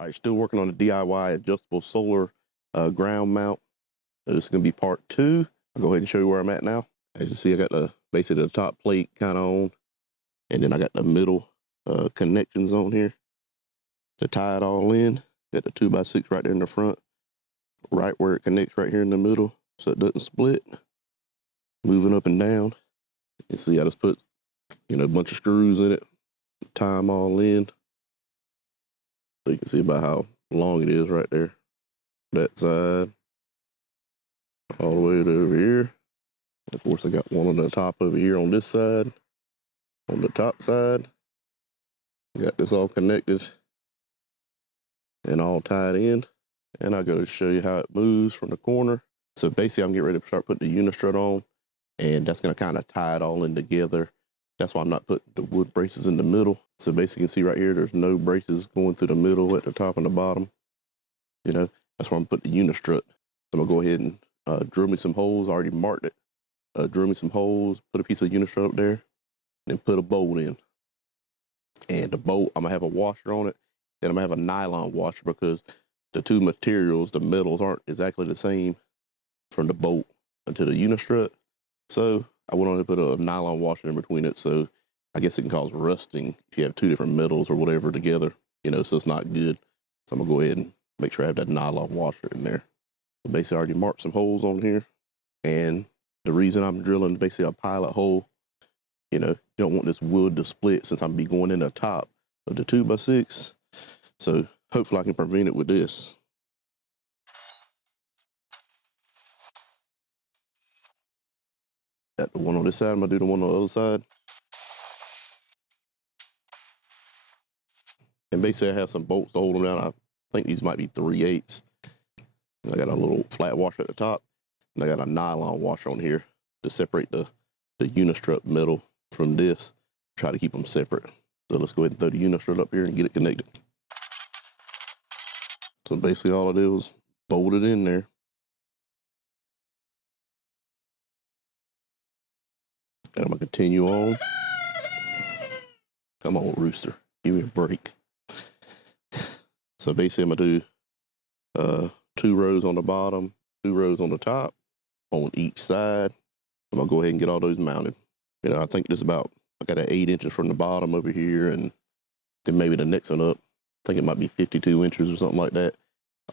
All right, still working on the DIY adjustable solar ground mount. This is going to be part 2. I'll go ahead and show you where I'm at now. As you see, I got basically the top plate kind of on, and then I got the middle connections on here to tie it all in. Got the 2x6 right there in the front, right where it connects right here in the middle, so it doesn't split. Moving up and down. You see, I just put a bunch of screws in it, tie them all in. So you can see about how long it is right there. That side, all the way to over here. Of course, I got one on the top over here on this side. On the top side, got this all connected and all tied in. And I'll go to show you how it moves from the corner. So basically, I'm getting ready to start putting the unistrut on, and that's going to kind of tie it all in together. That's why I'm not putting the wood braces in the middle. So basically, you can see right here, there's no braces going through the middle at the top and the bottom. That's where I'm putting the unistrut. So I'm going to go ahead and drill me some holes. I already marked it. Drill me some holes, put a piece of unistrut up there, and then put a bolt in. And the bolt, I'm going to have a washer on it. Then I'm going to have a nylon washer because the two materials, the metals, aren't exactly the same from the bolt to the unistrut. So I went on to put a nylon washer in between it, so I guess it can cause rusting if you have two different metals or whatever together, so it's not good. So I'm gonna go ahead and make sure I have that nylon washer in there. So basically I already marked some holes on here, and the reason I'm drilling basically a pilot hole, you don't want this wood to split since I'm be going in the top of the 2x6. So hopefully I can prevent it with this. Got the one on this side, I'm gonna do the one on the other side. And basically I have some bolts to hold them down. I think these might be 3/8. I got a little flat washer at the top, and I got a nylon washer on here to separate the unistrut metal from this. Try to keep them separate. So let's go ahead and throw the unistrut up here and get it connected. So basically all I did was bolt it in there. And I'm gonna continue on. Come on, rooster, give me a break. So basically I'm gonna do 2 rows on the bottom, 2 rows on the top, on each side. I'm gonna go ahead and get all those mounted. I think this about, I got an 8 inches from the bottom over here, and then maybe the next one up, I think it might be 52 inches or something like that.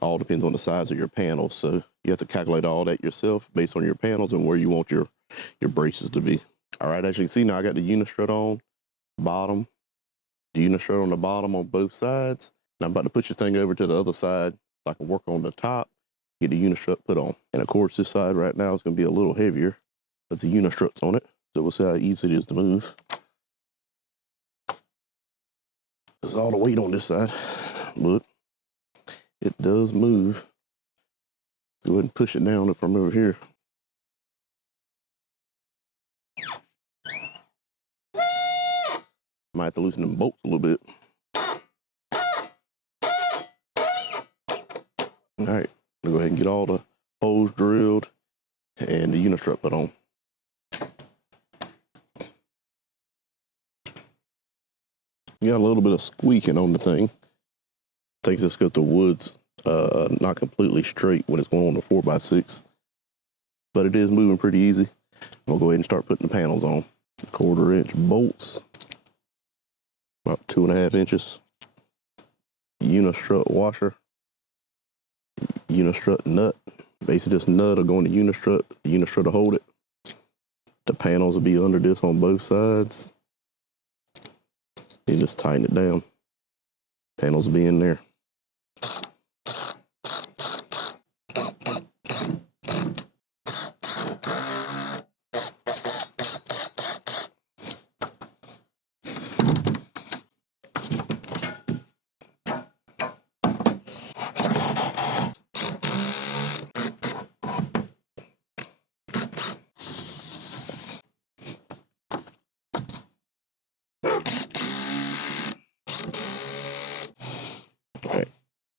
All depends on the size of your panels. So you have to calculate all that yourself based on your panels and where you want your braces to be. All right, as you can see now, I got the unistrut on bottom, the unistrut on the bottom on both sides. And I'm about to push the thing over to the other side so I can work on the top, get the unistrut put on. And of course, this side right now is going to be a little heavier, but the unistrut's on it. So we'll see how easy it is to move. There's all the weight on this side, but it does move. Go ahead and push it down from over here. Might have to loosen them bolts a little bit. All right, I'm gonna go ahead and get all the holes drilled and the unistrut put on. You got a little bit of squeaking on the thing. I think it's just because the wood's not completely straight when it's going on the 4x6. But it is moving pretty easy. I'm gonna go ahead and start putting the panels on. 1/4 inch bolts, about 2.5 inches. Unistrut washer, unistrut nut. Basically this nut will go in the unistrut will hold it. The panels will be under this on both sides. You just tighten it down. Panels will be in there.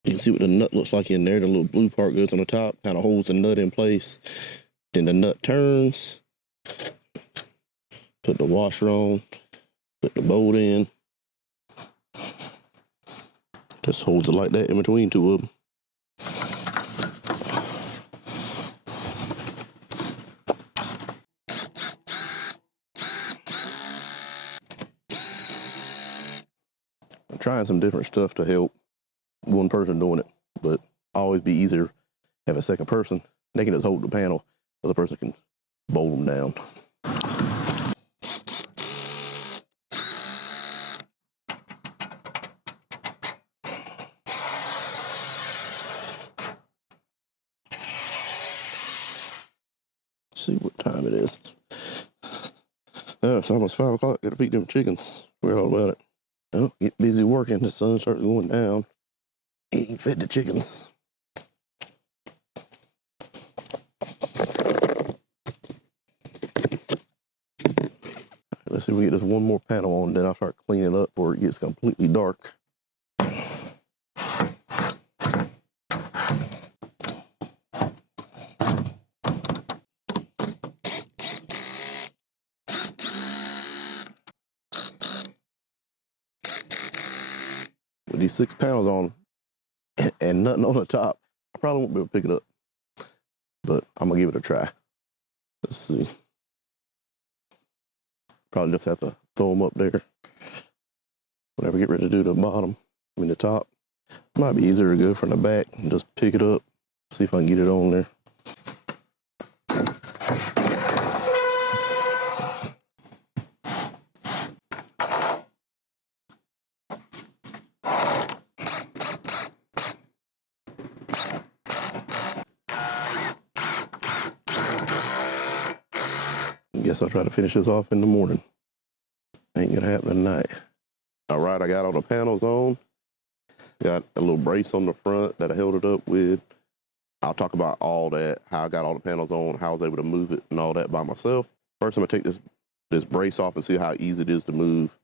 You can see what the nut looks like in there. The little blue part goes on the top, kind of holds the nut in place. Then the nut turns. Put the washer on. Put the bolt in. Just holds it like that in between two of them. I'm trying some different stuff to help one person doing it, but always be easier to have a second person. They can just hold the panel, the other person can bolt them down. See what time it is. Oh, it's almost 5 o'clock. Gotta feed them chickens. Forgot all about it. Oh, get busy working. The sun starts going down. Ain't fed the chickens. Let's see if we get this one more panel on, then I'll start cleaning up before it gets completely dark. With these 6 panels on and nothing on the top, I probably won't be able to pick it up, but I'm gonna give it a try. Let's see. Probably just have to throw them up there. Whenever I get ready to do the bottom, I mean the top, might be easier to go from the back and just pick it up, see if I can get it on there. Guess I'll try to finish this off in the morning. Ain't gonna happen tonight. All right, I got all the panels on. Got a little brace on the front that I held it up with. I'll talk about all that, how I got all the panels on, how I was able to move it and all that by myself. First, I'm gonna take this brace off and see how easy it is to move,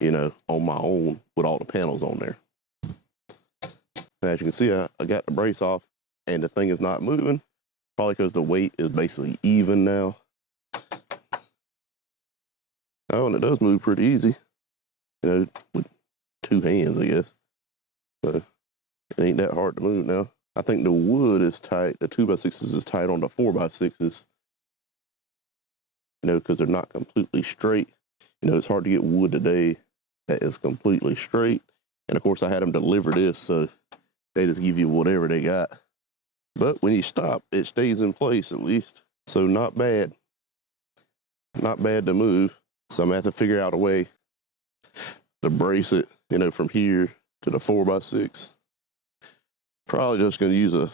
you know, on my own with all the panels on there. And as you can see, I got the brace off and the thing is not moving, probably because the weight is basically even now. Oh, and it does move pretty easy, you know, with 2 hands, I guess. So it ain't that hard to move now. I think the wood is tight. The 2x6s is tight on the 4x6s, you know, because they're not completely straight. You know, it's hard to get wood today that is completely straight. And of course, I had them deliver this, so they just give you whatever they got. But when you stop, it stays in place at least. So not bad. Not bad to move. So I'm gonna have to figure out a way to brace it, you know, from here to the 4x6. Probably just gonna use a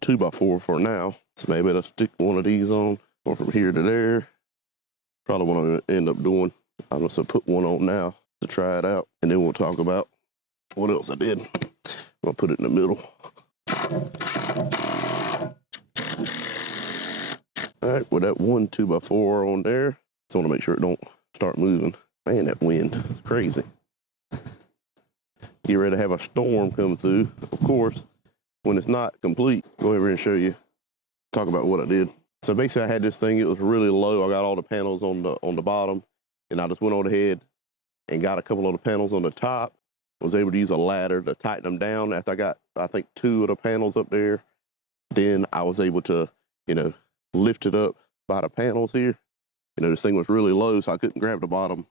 2x4 for now. So maybe I'll stick one of these on, or from here to there. Probably what I'm gonna end up doing. I'm just gonna put one on now to try it out, and then we'll talk about what else I did. I'm gonna put it in the middle. All right, with that one 2x4 on there, just want to make sure it don't start moving. Man, that wind is crazy. Get ready to have a storm come through. Of course, when it's not complete, go over and show you, talk about what I did. So basically I had this thing, it was really low. I got all the panels on the bottom, and I just went on ahead and got a couple of the panels on the top. Was able to use a ladder to tighten them down. After I got, I think, 2 of the panels up there, then I was able to, you know, lift it up by the panels here. You know, this thing was really low, so I couldn't grab the bottom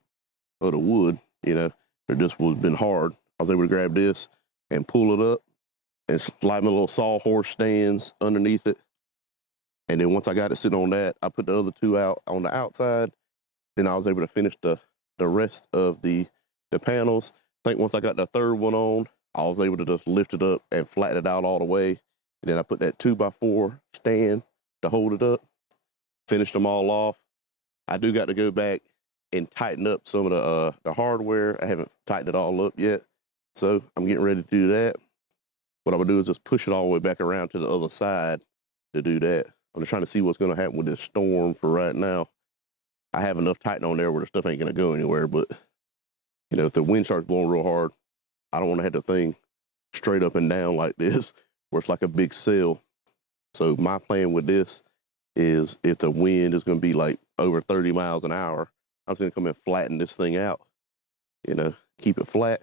of the wood, you know. It just would have been hard. I was able to grab this and pull it up and slide my little sawhorse stands underneath it. And then once I got it sitting on that, I put the other 2 out on the outside. Then I was able to finish the rest of the panels. I think once I got the 3rd one on, I was able to just lift it up and flatten it out all the way. And then I put that 2x4 stand to hold it up, finished them all off. I do got to go back and tighten up some of the hardware. I haven't tightened it all up yet, so I'm getting ready to do that. What I'm gonna do is just push it all the way back around to the other side to do that. I'm just trying to see what's gonna happen with this storm for right now. I have enough tighten on there where the stuff ain't gonna go anywhere, but you know, if the wind starts blowing real hard, I don't want to have the thing straight up and down like this, where it's like a big sail. So my plan with this is if the wind is going to be like over 30 miles an hour, I'm just going to come and flatten this thing out, you know, keep it flat.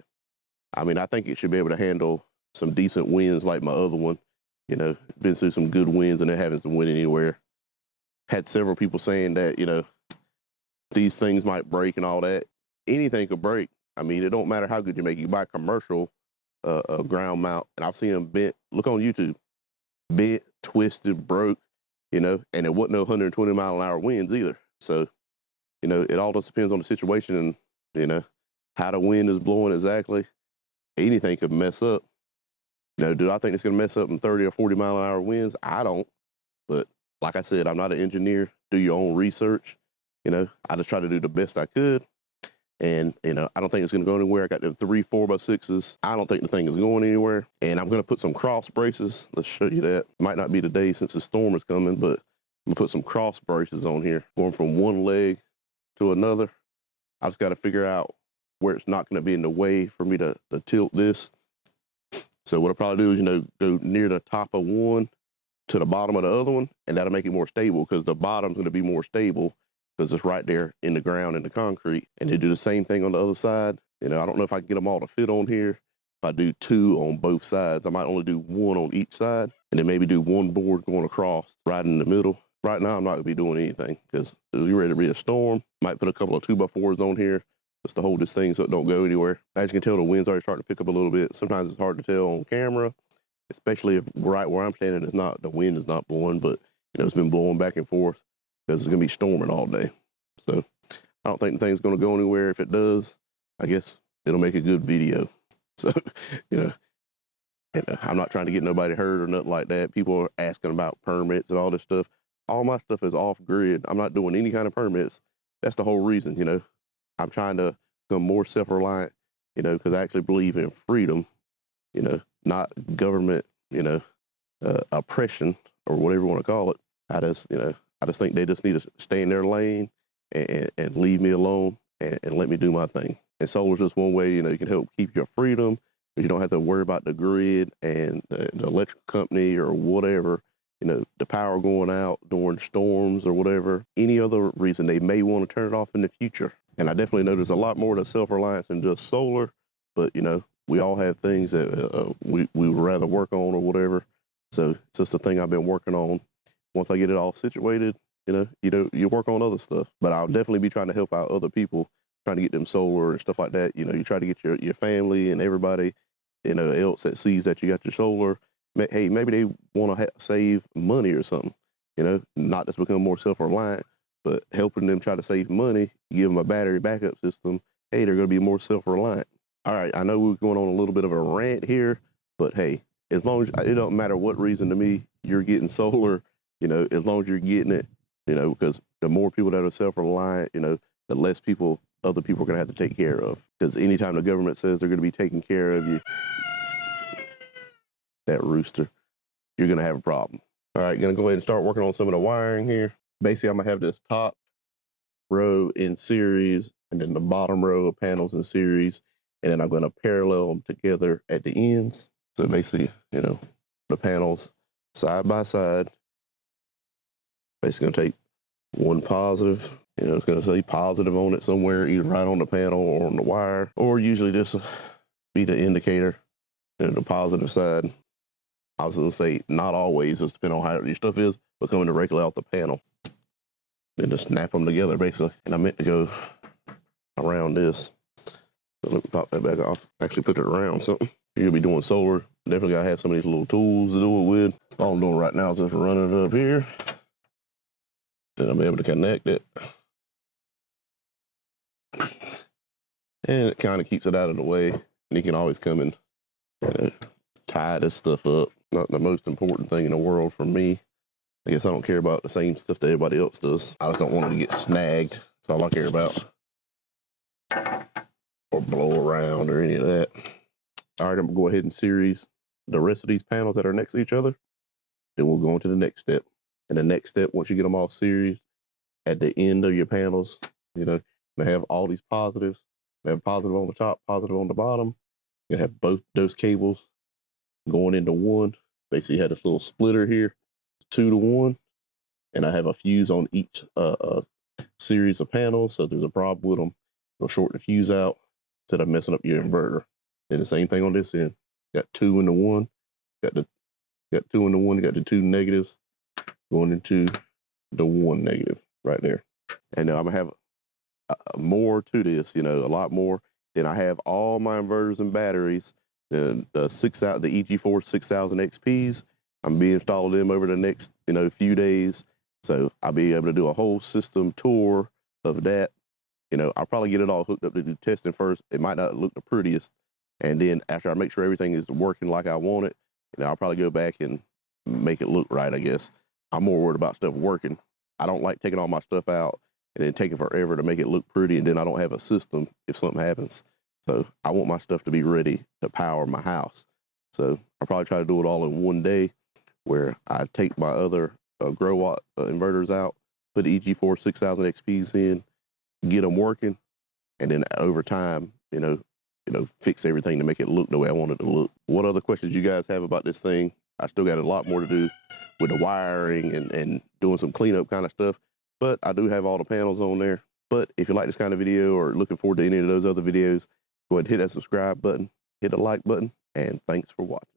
I mean, I think it should be able to handle some decent winds like my other one. You know, been through some good winds and they're having some wind anywhere. Had several people saying that, you know, these things might break and all that. Anything could break. I mean, it don't matter how good you make it. You buy a commercial ground mount, and I've seen them bent. Look on YouTube. Bent, twisted, broke, you know, and it wasn't no 120-mile-an-hour winds either. So, you know, it all just depends on the situation and, you know, how the wind is blowing exactly. Anything could mess up. You know, do I think it's going to mess up in 30 or 40-mile-an-hour winds? I don't. But like I said, I'm not an engineer. Do your own research. You know, I just try to do the best I could. And, you know, I don't think it's going to go anywhere. I got them 3 4x6s. I don't think the thing is going anywhere. And I'm going to put some cross braces. Let's show you that. Might not be today since the storm is coming, but I'm going to put some cross braces on here. Going from one leg to another. I just got to figure out where it's not going to be in the way for me to tilt this. So what I'll probably do is, you know, go near the top of one to the bottom of the other one, and that'll make it more stable because the bottom's going to be more stable because it's right there in the ground, in the concrete. And they do the same thing on the other side. You know, I don't know if I can get them all to fit on here. If I do 2 on both sides, I might only do 1 on each side, and then maybe do 1 board going across right in the middle. Right now, I'm not going to be doing anything because we're ready to be a storm. Might put a couple of 2x4s on here just to hold this thing so it don't go anywhere. As you can tell, the wind's already starting to pick up a little bit. Sometimes it's hard to tell on camera, especially if right where I'm standing, it's not, the wind is not blowing, but you know, it's been blowing back and forth because it's going to be storming all day. So I don't think the thing's going to go anywhere. If it does, I guess it'll make a good video. So, you know, and I'm not trying to get nobody hurt or nothing like that. People are asking about permits and all this stuff. All my stuff is off grid. I'm not doing any kind of permits. That's the whole reason, you know. I'm trying to become more self-reliant, you know, because I actually believe in freedom, you know, not government, you know, oppression or whatever you want to call it. I just think they just need to stay in their lane and leave me alone and let me do my thing. And solar's just one way, you know, you can help keep your freedom because you don't have to worry about the grid and the electric company or whatever, you know, the power going out during storms or whatever. Any other reason they may want to turn it off in the future. And I definitely know there's a lot more to self-reliance than just solar, but, you know, we all have things that we would rather work on or whatever. So it's just a thing I've been working on. Once I get it all situated, you work on other stuff. But I'll definitely be trying to help out other people, trying to get them solar and stuff like that. You know, you try to get your family and everybody, you know, else that sees that you got your solar. Hey, maybe they want to save money or something, you know, not just become more self-reliant, but helping them try to save money, give them a battery backup system. Hey, they're going to be more self-reliant. All right, I know we're going on a little bit of a rant here, but hey, as long as it don't matter what reason to me, you're getting solar, you know, as long as you're getting it, you know, because the more people that are self-reliant, you know, the less other people are going to have to take care of. Because anytime the government says they're going to be taking care of you, that rooster, you're going to have a problem. All right, going to go ahead and start working on some of the wiring here. Basically, I'm going to have this top row in series and then the bottom row of panels in series. And then I'm going to parallel them together at the ends. So basically, you know, the panels side by side. Basically going to take one positive, you know, it's going to say positive on it somewhere, either right on the panel or on the wire, or usually this will be the indicator, you know, the positive side. I was going to say not always, just depending on how your stuff is, but coming directly off the panel. Then just snap them together, basically. And I meant to go around this. So let me pop that back off. Actually put it around something. You'll be doing solar. Definitely got to have some of these little tools to do it with. All I'm doing right now is just running it up here. Then I'll be able to connect it. And it kind of keeps it out of the way. And you can always come and, you know, tie this stuff up. Not the most important thing in the world for me. I guess I don't care about the same stuff that everybody else does. I just don't want it to get snagged. That's all I care about. Or blow around or any of that. All right, I'm gonna go ahead and series the rest of these panels that are next to each other. Then we'll go on to the next step. And the next step, once you get them all series, at the end of your panels, you know, you have all these positives. You have positive on the top, positive on the bottom. You have both those cables going into one. Basically, you have this little splitter here, 2 to 1. And I have a fuse on each series of panels. So if there's a problem with them, it'll short the fuse out instead of messing up your inverter. And the same thing on this end. Got 2 into 1. Got 2 into 1. Got the 2 negatives going into the 1 negative right there. And now I'm gonna have more to this, you know, a lot more. Then I have all my inverters and batteries, the EG4 6000 XPs. I'm be installing them over the next, you know, few days. So I'll be able to do a whole system tour of that. You know, I'll probably get it all hooked up to do testing first. It might not look the prettiest. And then after I make sure everything is working like I want it, you know, I'll probably go back and make it look right, I guess. I'm more worried about stuff working. I don't like taking all my stuff out and then taking forever to make it look pretty, and then I don't have a system if something happens. So I want my stuff to be ready to power my house. So I'll probably try to do it all in one day, where I take my other grow watt inverters out, put the EG4 6000 XPs in, get them working, and then over time, you know, fix everything to make it look the way I want it to look. What other questions you guys have about this thing? I still got a lot more to do with the wiring and doing some cleanup kind of stuff, but I do have all the panels on there. But if you like this kind of video or looking forward to any of those other videos, go ahead and hit that subscribe button, hit the like button, and thanks for watching.